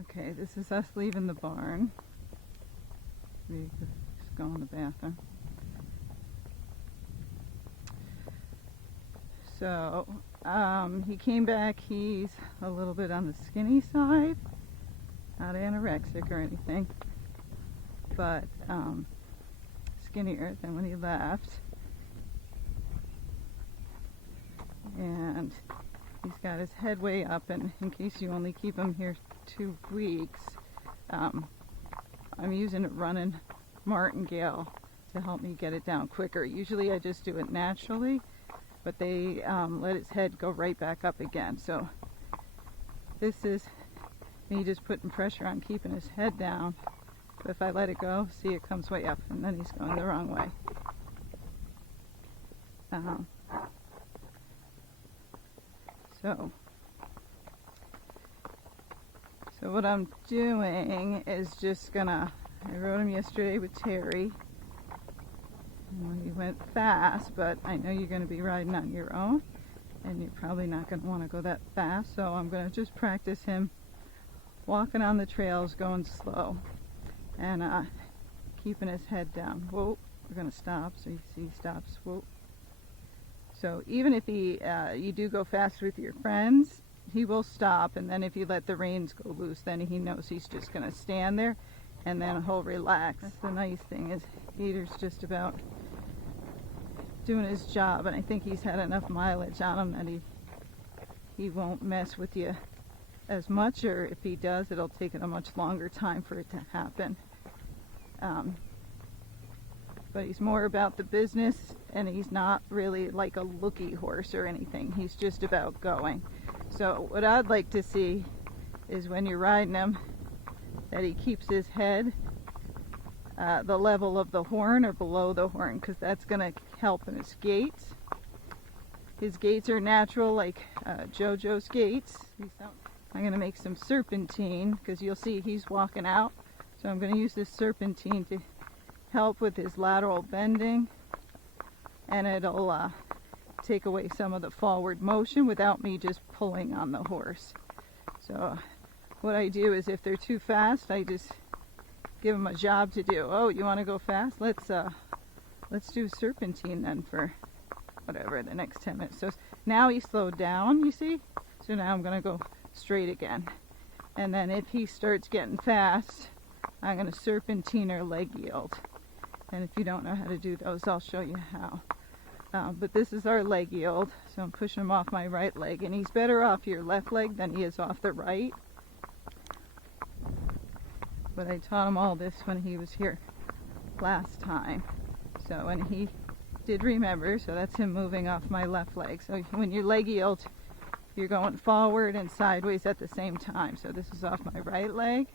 Okay, this is us leaving the barn. We just go in the bathroom. So, he came back, he's a little bit on the skinny side, not anorexic or anything, but skinnier than when he left. And he's got his head way up, and in case you only keep him here 2 weeks, I'm using a running martingale to help me get it down quicker. Usually I just do it naturally, but they let his head go right back up again. So this is me just putting pressure on keeping his head down. But if I let it go, see, it comes way up, and then he's going the wrong way. So what I'm doing is just gonna, I rode him yesterday with Terry. He went fast, but I know you're gonna be riding on your own, and you're probably not gonna wanna go that fast, so I'm gonna just practice him walking on the trails, going slow, and keeping his head down. Whoa, we're gonna stop, so you see he stops, whoa. So even if you do go fast with your friends, he will stop, and then if you let the reins go loose, then he knows he's just going to stand there, and then he'll relax. That's the nice thing, is Gator's just about doing his job, and I think he's had enough mileage on him that he won't mess with you as much, or if he does, it'll take a much longer time for it to happen. But he's more about the business, and he's not really like a looky horse or anything. He's just about going. So what I'd like to see is when you're riding him, that he keeps his head the level of the horn or below the horn, because that's going to help in his gaits. His gaits are natural, like JoJo's gaits. I'm going to make some serpentine, because you'll see he's walking out. So I'm going to use this serpentine to help with his lateral bending, and it'll take away some of the forward motion without me just pulling on the horse. So what I do is, if they're too fast, I just give them a job to do. Oh, you want to go fast? Let's do serpentine then for whatever, the next 10 minutes. So now he slowed down, you see? So now I'm going to go straight again. And then if he starts getting fast, I'm going to serpentine or leg yield. And if you don't know how to do those, I'll show you how. But this is our leg yield, so I'm pushing him off my right leg, and he's better off your left leg than he is off the right. But I taught him all this when he was here last time. So, and he did remember, so that's him moving off my left leg. So when you leg yield, you're going forward and sideways at the same time. So this is off my right leg.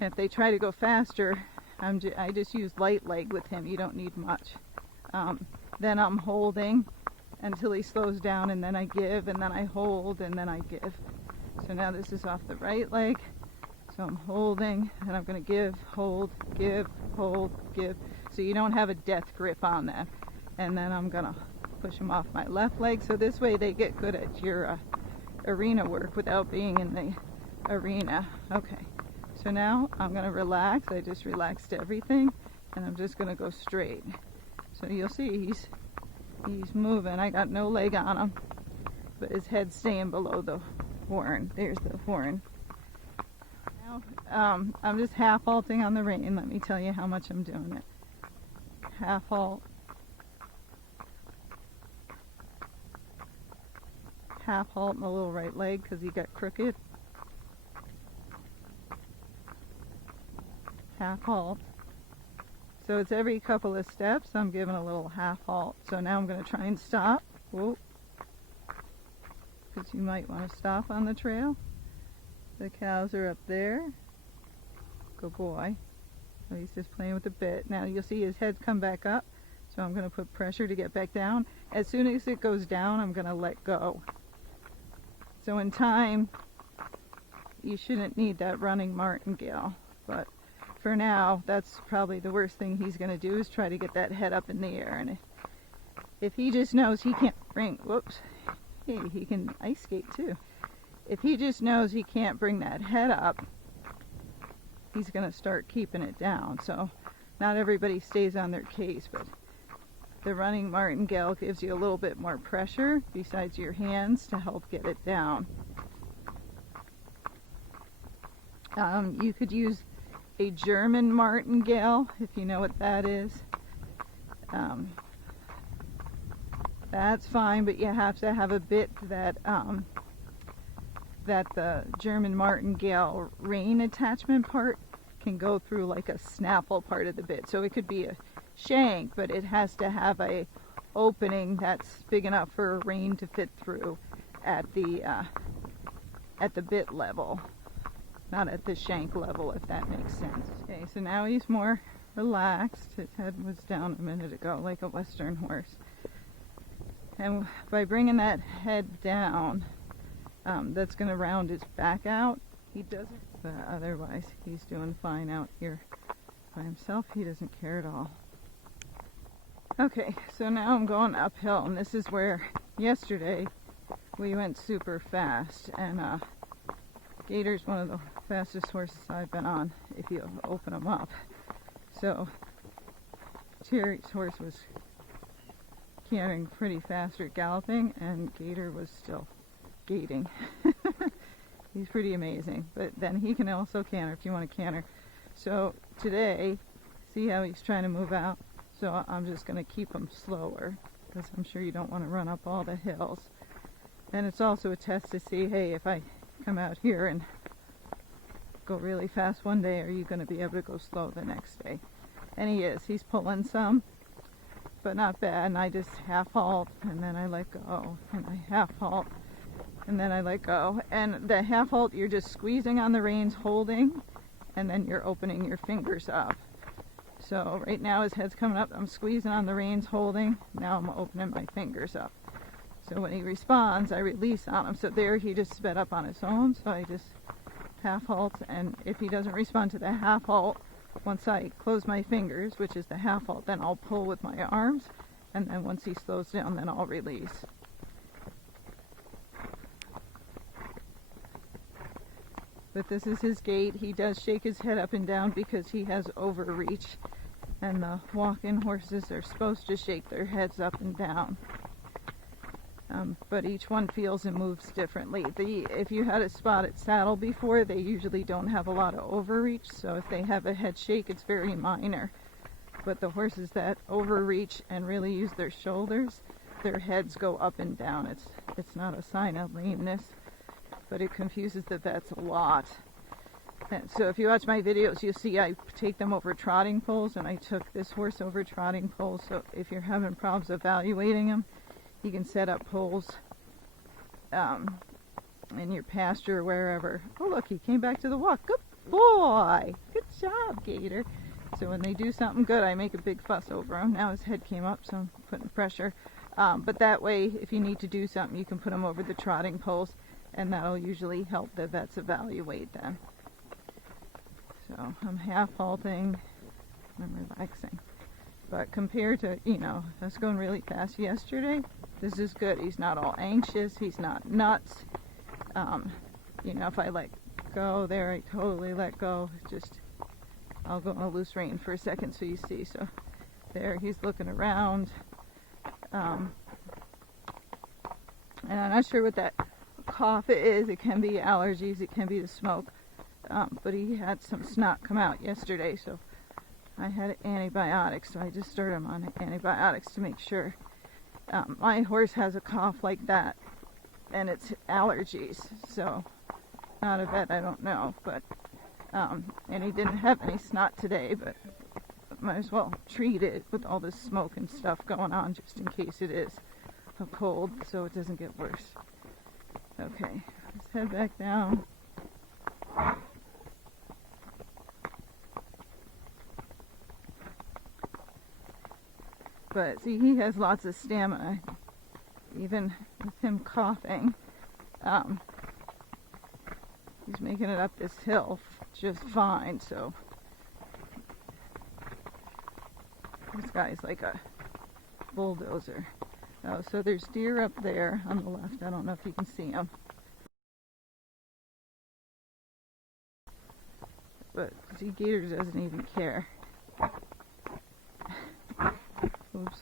And if they try to go faster, I just use light leg with him. You don't need much. Then I'm holding until he slows down, and then I give, and then I hold, and then I give. So now this is off the right leg. So I'm holding, and I'm going to give, hold, give, hold, give. So you don't have a death grip on that. And then I'm going to push him off my left leg. So this way they get good at your arena work without being in the arena. Okay. So now I'm going to relax. I just relaxed everything, and I'm just going to go straight. So you'll see he's moving. I got no leg on him, but his head's staying below the horn. There's the horn. Now I'm just half halting on the rein. Let me tell you how much I'm doing it. Half halt. Half halt in the little right leg because he got crooked. Half halt. So it's every couple of steps I'm giving a little half halt. So now I'm going to try and stop. Whoa. Because you might want to stop on the trail. The cows are up there. Good boy. So he's just playing with the bit. Now you'll see his head come back up. So I'm going to put pressure to get back down. As soon as it goes down, I'm going to let go. So in time, you shouldn't need that running martingale. But for now, that's probably the worst thing he's going to do, is try to get that head up in the air. And if he just knows he can't bring, whoops, hey, he can ice skate too. If he just knows he can't bring that head up, he's going to start keeping it down. So not everybody stays on their case, but the running martingale gives you a little bit more pressure besides your hands to help get it down. You could use a German martingale, if you know what that is. That's fine, but you have to have a bit that the German martingale rein attachment part can go through, like a snapple part of the bit. So it could be a shank, but it has to have a opening that's big enough for a rein to fit through at the bit level, not at the shank level, if that makes sense. Okay, so now he's more relaxed. His head was down a minute ago like a Western horse. And by bringing that head down, that's going to round his back out. He doesn't, but otherwise he's doing fine out here by himself. He doesn't care at all. Okay, so now I'm going uphill, and this is where yesterday we went super fast, and Gator's one of the fastest horses I've been on if you open him up. So Terry's horse was cantering pretty fast or galloping, and Gator was still gating. He's pretty amazing, but then he can also canter if you want to canter. So today, see how he's trying to move out? So I'm just going to keep him slower, because I'm sure you don't want to run up all the hills. And it's also a test to see, hey, if I come out here and go really fast one day, are you going to be able to go slow the next day? And he is. He's pulling some, but not bad. And I just half halt, and then I let go, and I half halt, and then I let go. And the half halt, you're just squeezing on the reins, holding, and then you're opening your fingers up. So right now his head's coming up, I'm squeezing on the reins, holding, now I'm opening my fingers up. So when he responds, I release on him. So there he just sped up on his own, so I just half halt, and if he doesn't respond to the half halt, once I close my fingers, which is the half halt, then I'll pull with my arms, and then once he slows down, then I'll release. But this is his gait. He does shake his head up and down because he has overreach, and the walk-in horses are supposed to shake their heads up and down. But each one feels and moves differently. If you had a spotted saddle before, they usually don't have a lot of overreach, so if they have a head shake, it's very minor. But the horses that overreach and really use their shoulders, their heads go up and down. It's not a sign of lameness, but it confuses the vets a lot. And so if you watch my videos, you'll see I take them over trotting poles, and I took this horse over trotting poles. So if you're having problems evaluating him, you can set up poles in your pasture or wherever. Oh look, he came back to the walk. Good boy! Good job, Gator. So when they do something good, I make a big fuss over him. Now his head came up, so I'm putting pressure. But that way, if you need to do something, you can put him over the trotting poles, and that'll usually help the vets evaluate them. So I'm half halting, I'm relaxing. But compared to, I was going really fast yesterday, this is good. He's not all anxious, he's not nuts. If I let go there, I totally let go. I'll go on a loose rein for a second so you see. So there, he's looking around. And I'm not sure what that cough is. It can be allergies, it can be the smoke. But he had some snot come out yesterday, so I had antibiotics, so I just started him on antibiotics to make sure. My horse has a cough like that, and it's allergies, so not a vet, I don't know, but and he didn't have any snot today, but might as well treat it with all this smoke and stuff going on just in case it is a cold, so it doesn't get worse. Okay, let's head back down. But see, he has lots of stamina, even with him coughing. He's making it up this hill just fine, so this guy's like a bulldozer. Oh, so there's deer up there on the left. I don't know if you can see them. but see, Gator doesn't even care. Oops.